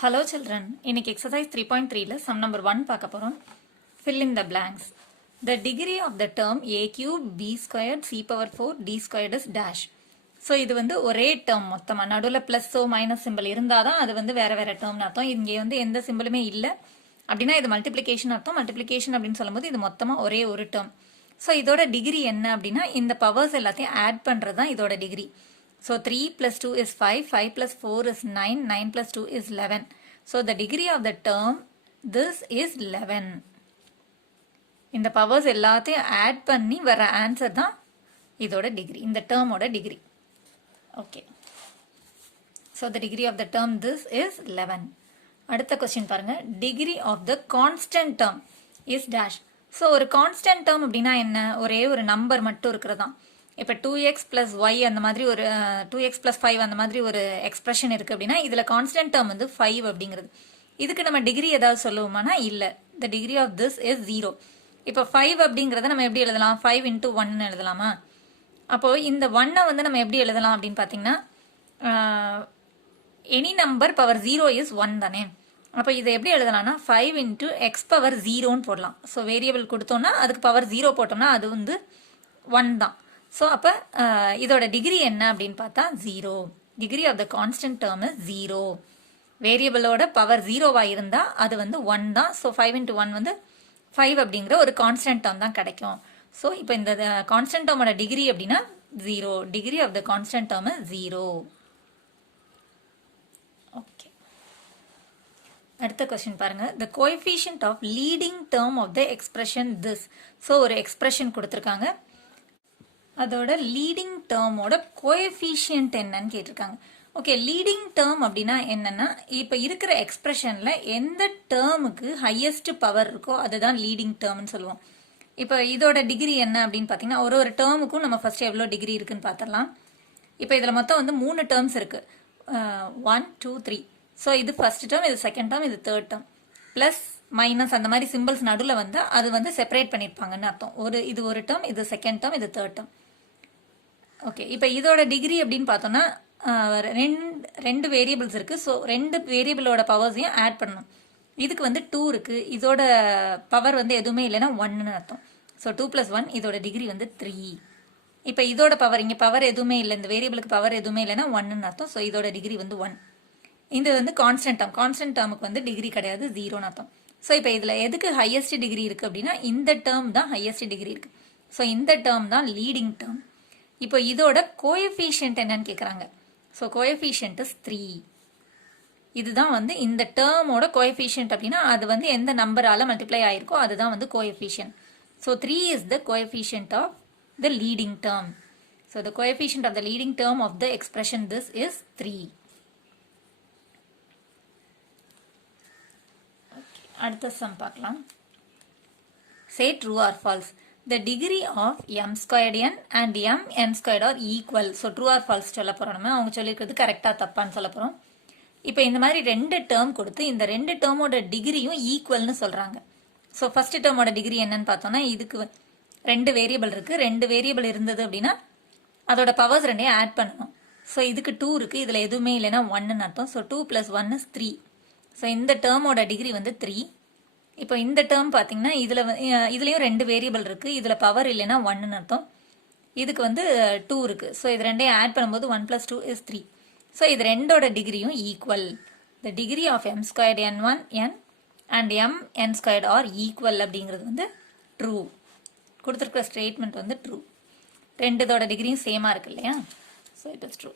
Hello children, இன்னைக்கு exercise 3.3ல sum number 1 பார்க்க போறோம். Fill in the blanks. The degree of the term a cube b squared c power 4 d squared is dash. So இது வந்து ஒரே term மொத்தமா நடுவுல plus ஓ minus symbol இருந்தாதான் அது வந்து வேற வேற term அர்த்தம். இங்க வந்து எந்த சிம்பலுமே இல்ல. அப்படினா இது multiplication அர்த்தம். multiplication அப்படினு சொல்லும்போது இது மொத்தமா ஒரே ஒரு term. So இதோட டிகிரி என்ன அப்படினா இந்த பவர்ஸ் எல்லாத்தையும் ஆட் பண்றது தான் இதோட degree. So 3 plus 2 is 5, 5 plus 4 is 9, 9 plus 2 is 11. So the degree of the term, this is 11. இந்த powers எல்லாத்தையும் add பண்ணி வர answer தான் இதோட degree, இந்த term ஓட degree. Okay. So the degree of the term, this is 11. அடுத்த question பாருங்க, degree of the constant term is dash. So ஒரு constant term அப்படின்னா என்ன, ஒரே ஒரு number மட்டும் இருக்கிறதா. இப்போ 2x plus y அந்த மாதிரி ஒரு 2x plus 5 அந்த மாதிரி ஒரு எக்ஸ்பிரஷன் இருக்கு அப்படின்னா இதுல கான்ஸ்டன்ட் டேர்ம் வந்து 5 அப்படிங்கிறது. இதுக்கு நம்ம டிகிரி ஏதாவது சொல்லுவோமானா இல்ல. the degree of this is 0. இப்போ 5 அப்படிங்கறத நம்ம எப்படி எழுதலாம், 5 into 1 எழுதலாமா. அப்போ இந்த 1 வந்து நம்ம எப்படி எழுதலாம் அப்படின்னு பாத்தீங்கன்னா any number power 0 is 1 தானே. அப்போ இதை எப்படி எழுதலாம்னா 5 into x power 0 ன்னு போடலாம். ஸோ வேரியபிள் கொடுத்தோம்னா அதுக்கு பவர் 0 போட்டோம்னா அது வந்து 1 தான். ஸோ அப்போ இதோட டிகிரி என்ன அப்படின்னு பார்த்தா 0. Degree of the constant term is 0. வேரியபிளோட பவர் 0வாக இருந்தால் அது வந்து 1 தான். ஸோ 5 into 1 வந்து 5 அப்படிங்கிற ஒரு கான்ஸ்டன்ட் டேர்ம் தான் கிடைக்கும். ஸோ இப்போ இந்த கான்ஸ்டன்ட் டேர்மோட டிகிரி அப்படின்னா 0. Degree of the constant term is 0. Okay, அடுத்த கொஸ்டின் பாருங்க. the coefficient of leading term of the expression this. So ஒரு எக்ஸ்பிரஷன் கொடுத்துருக்காங்க, அதோட லீடிங் டேர்மோட கோஎஃபிஷியன்ட் என்னன்னு கேட்டிருக்காங்க. ஓகே, லீடிங் டேர்ம் அப்படின்னா என்னன்னா இப்போ இருக்கிற எக்ஸ்பிரஷன்ல எந்த டேர்முக்கு ஹையஸ்ட் பவர் இருக்கோ அதுதான் லீடிங் டேர்ம்னு சொல்லுவோம். இப்போ இதோட டிகிரி என்ன அப்படின்னு பார்த்தீங்கன்னா ஒரு டேர்முக்கும் நம்ம ஃபர்ஸ்ட் எவ்வளோ டிகிரி இருக்குன்னு பார்த்துடலாம். இப்போ இதில் மொத்தம் வந்து 3 டேர்ம்ஸ் இருக்கு, 1 2 3. ஸோ இது ஃபர்ஸ்ட் டேர்ம், இது செகண்ட் டேர்ம், இது தேர்ட் டேர்ம். பிளஸ் மைனஸ் அந்த மாதிரி சிம்பிள்ஸ் நடுவில் வந்து அது வந்து செப்பரேட் பண்ணியிருப்பாங்கன்னு அர்த்தம். இது ஒரு டேர்ம், இது செகண்ட் டேர்ம், இது தேர்ட் டேர்ம். ஓகே, இப்போ இதோட டிகிரி அப்படின்னு பார்த்தோம்னா ரெண்டு வேரியபிள்ஸ் இருக்கு. ஸோ ரெண்டு வேரியபிளோட பவர்ஸையும் ஆட் பண்ணணும். இதுக்கு வந்து 2 இருக்கு, இதோட பவர் வந்து எதுவுமே இல்லைன்னா 1ன்னு அர்த்தம். ஸோ 2 + 1, இதோட டிகிரி வந்து 3. இப்போ இதோட பவர், இங்கே பவர் எதுவுமே இல்லை, இந்த வேரியபிளுக்கு பவர் எதுவுமே இல்லைன்னா 1ன்னு அர்த்தம். ஸோ இதோட டிகிரி வந்து 1. இது வந்து கான்ஸ்டன்ட் டேர்ம், கான்ஸ்டன்ட் டேர்முக்கு வந்து டிகிரி கிடையாது, 0ன்னு அர்த்தம். ஸோ இப்போ இதில் எதுக்கு ஹையஸ்ட் டிகிரி இருக்கு அப்படின்னா இந்த டேர்ம் தான் ஹையஸ்ட் டிகிரி இருக்கு. ஸோ இந்த டேர்ம் தான் லீடிங் டேர்ம். இப்போ இதோட கோஎஃபிஷியன்ட் என்னன்னு கேட்குறாங்க. So coefficient is 3. இதுதான் வந்து இந்த டேர்மோட கோஎஃபிஷியன்ட் அப்படின்னா அது வந்து எந்த நம்பரால மல்டிப்ளை ஆயிருக்கோ அதுதான் வந்து coefficient. So 3 is the coefficient of the leading term. So the coefficient of the leading term of the expression this is 3. அடுத்த சம் பார்க்கலாம். Say true or false. The degree of m squared n and m n squared are equal. So true or false சொல்ல போறோம். நம்ம அவங்க சொல்லியிருக்கிறது கரெக்டா தப்பான்னு சொல்ல போறோம். இப்போ இந்த மாதிரி ரெண்டு டேர்ம் கொடுத்து இந்த ரெண்டு டேர்மோட டிகிரியும் ஈக்குவல்னு சொல்றாங்க. ஸோ ஃபர்ஸ்ட் டேர்மோட டிகிரி என்னன்னு பார்த்தோம்னா இதுக்கு ரெண்டு வேரியபிள் இருக்கு, ரெண்டு வேரியபிள் இருந்தது அப்படின்னா அதோட பவர்ஸ் ரெண்டையும் ஆட் பண்ணணும். ஸோ இதுக்கு 2 இருக்கு, இதுல எதுவுமே இல்லைன்னா 1ன்னு அர்த்தம். So 2 + 1 is 3. ஸோ இந்த டேர்மோட டிகிரி வந்து 3. இப்போ இந்த டேர்ம் பார்த்தீங்கன்னா இதுலயும் ரெண்டு வேரியபிள் இருக்கு, இதுல பவர் இல்லைன்னா 1ன்னு அர்த்தம். இதுக்கு வந்து 2 இருக்கு. ஸோ இது ரெண்டையும் ஆட் பண்ணும்போது 1 + 2 is 3. ஸோ இது ரெண்டோட டிகிரியும் equal. The degree of m squared n1 n and m n squared are equal அப்படிங்கிறது வந்து ட்ரூ. கொடுத்துருக்கிற ஸ்டேட்மெண்ட் வந்து ட்ரூ. ரெண்டோட டிகிரியும் சேமா இருக்கு இல்லையா. So it is true.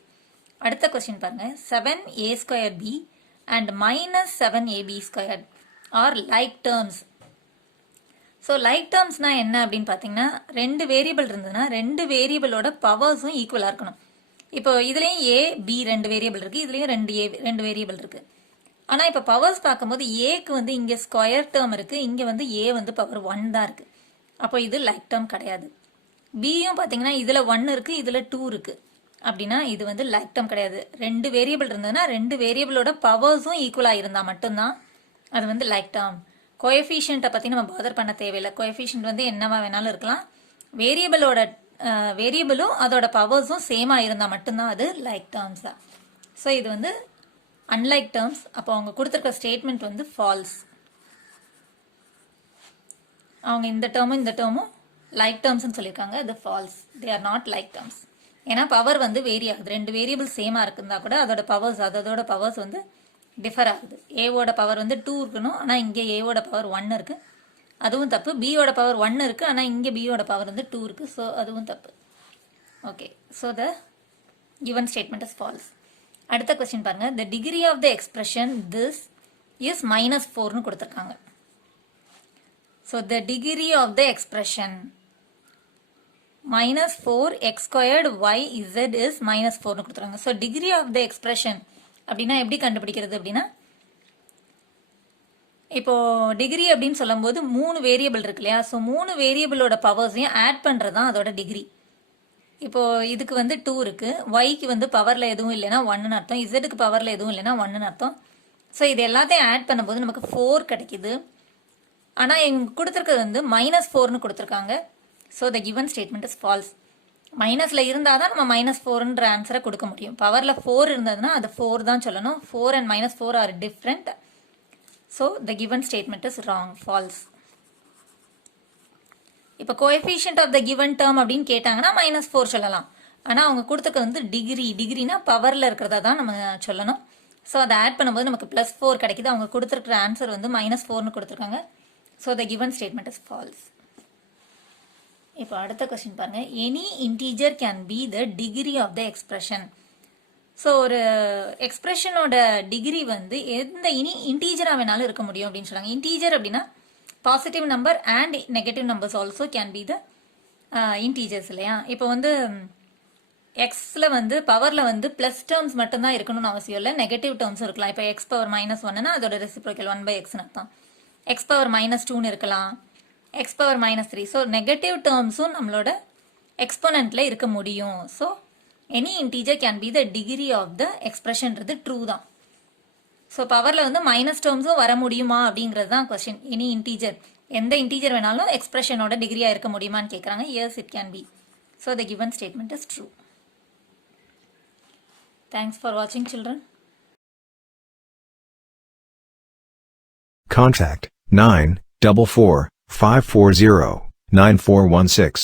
அடுத்த கொஸ்டின் பாருங்க. 7a² b and -7ab² are like terms. So like டேர்ம்ஸ்னா என்ன அப்படின்னு பார்த்தீங்கன்னா ரெண்டு வேரியபிள் இருந்ததுன்னா ரெண்டு வேரியபிளோட பவர்ஸும் ஈக்குவலாக இருக்கணும். இப்போ இதுலேயும் ஏ பி ரெண்டு வேரியபிள் இருக்கு, இதுலேயும் ரெண்டு வேரியபிள் இருக்கு. ஆனால் இப்போ பவர்ஸ் பார்க்கும்போது ஏக்கு வந்து இங்கே ஸ்கொயர் டேர்ம் இருக்கு, இங்கே வந்து ஏ வந்து பவர் 1 தான் இருக்கு. அப்போ இது லைக் டேர்ம் கிடையாது. பியும் பார்த்தீங்கன்னா இதில் 1 இருக்கு, இதில் 2 இருக்கு. அப்படின்னா இது வந்து லைக் டேர்ம் கிடையாது. ரெண்டு வேரியபிள் இருந்ததுன்னா ரெண்டு வேரியபிளோட பவர்ஸும் ஈக்குவலாக இருந்தால் மட்டும்தான் அது வந்து லைக் டேர்ம். கோஎஃபிஷியன்ட்டை பற்றி நம்ம பாதர் பண்ண தேவையில்லை. கோஎஃபிஷியன்ட் வந்து என்னவா வேணாலும் இருக்கலாம். வேரியபிளும் அதோட பவர்ஸும் சேமாக இருந்தால் மட்டும்தான் அது லைக் டேர்ம்ஸ் தான். ஸோ இது வந்து அன்லைக் டேர்ம்ஸ், அப்போ அவங்க கொடுத்துருக்க ஸ்டேட்மெண்ட் வந்து ஃபால்ஸ். அவங்க இந்த டேர்மும் லைக் டேர்ம்ஸ்னு சொல்லியிருக்காங்க, அது false. They are not like terms. ஏன்னா பவர் வந்து வேரி ஆகுது. 2 வேரியபிள் சேமாக இருக்குந்தா கூட அதோட பவர்ஸ் வந்து டிஃபர் ஆகுது. ஏவோட பவர் வந்து 2 இருக்கணும், ஆனால் இங்கே ஏவோட பவர் 1 இருக்கு, அதுவும் தப்பு. பியோட பவர் 1 இருக்கு, ஆனால் இங்கே பியோட பவர் வந்து 2 இருக்கு, ஸோ அதுவும் தப்பு. Okay, so the given statement is false. அடுத்த கொஸ்டின் பாருங்க. the degree of the expression this is -4னு கொடுத்துருக்காங்க. so the degree of the expression -4 x squared y z is -4னு கொடுத்துருக்காங்க. so degree of the expression அப்படின்னா எப்படி கண்டுபிடிக்கிறது அப்படின்னா, இப்போ degree அப்படின்னு சொல்லும்போது 3 வேரியபிள் இருக்கு இல்லையா, ஸோ 3 வேரியபிளோட பவர்ஸையும் ஆட் பண்ணுறது தான் அதோட டிகிரி. இப்போ இதுக்கு வந்து 2 இருக்கு, ஒய்க்கு வந்து பவர்ல எதுவும் இல்லைன்னா 1ன்னு அர்த்தம், இசட்டுக்கு பவர்ல எதுவும் இல்லைன்னா 1ன்னு அர்த்தம். ஸோ இது எல்லாத்தையும் ஆட் பண்ணும்போது நமக்கு 4 கிடைக்குது. ஆனால் எங்க கொடுத்துருக்கிறது வந்து -4ன்னு கொடுத்துருக்காங்க. So the given statement is false. மைனஸில் இருந்தால் தான் நம்ம -4ன்ற ஆன்சரை கொடுக்க முடியும். பவரில் 4 இருந்ததுன்னா அது 4 தான் சொல்லணும். 4 and -4 are different. So the given statement is wrong, false. இப்போ coefficient of the given term அப்படின்னு கேட்டாங்கன்னா -4 சொல்லலாம். ஆனால் அவங்க கொடுத்துருக்க வந்து டிகிரினா பவரில் இருக்கிறதா தான் நம்ம சொல்லணும். ஸோ அதை ஆட் பண்ணும்போது நமக்கு +4 கிடைக்குது. அவங்க கொடுத்துருக்குற ஆன்சர் வந்து -4ன்னு கொடுத்துருக்காங்க. So the given statement is false. இப்போ அடுத்த கொஸ்டின் பாருங்க. Any integer can be the degree of the expression. So ஒரு எக்ஸ்பிரஷனோட டிகிரி வந்து எந்த இன்டீஜராக வேணாலும் இருக்க முடியும் அப்படின்னு சொல்றாங்க. இன்டீஜர் அப்படின்னா positive number and negative numbers also can be the integers இல்லையா. இப்போ வந்து எக்ஸில் வந்து பவரில் வந்து ப்ளஸ் டேர்ம்ஸ் மட்டும்தான் இருக்கணும்னு அவசியம் இல்லை, நெகட்டிவ் டேர்ம்ஸும் இருக்கலாம். இப்போ x பவர் -1னா அதோட ரெசிப்ரோக்கல் 1/xன்னு அர்த்தம். x பவர் -2ன்னு இருக்கலாம், x பவர் -3. ஸோ நெகட்டிவ் டேர்ம்ஸும் நம்மளோட எக்ஸ்போனண்ட்டில் இருக்க முடியும். So any integer can be the degree of the எக்ஸ்பிரஷன்றது ட்ரூ தான். ஸோ பவரில் வந்து மைனஸ் டேர்ம்ஸும் வர முடியுமா அப்படிங்கிறது தான் கொஸ்டின். எனி இன்டீஜர், எந்த இன்டீஜர் வேணாலும் எக்ஸ்பிரஷனோட டிகிரியாக இருக்க முடியுமான்னு கேட்குறாங்க. Yes, it can be. So the given statement is true. Thanks for வாட்சிங் சில்ட்ரன். Contact 944 540 9416.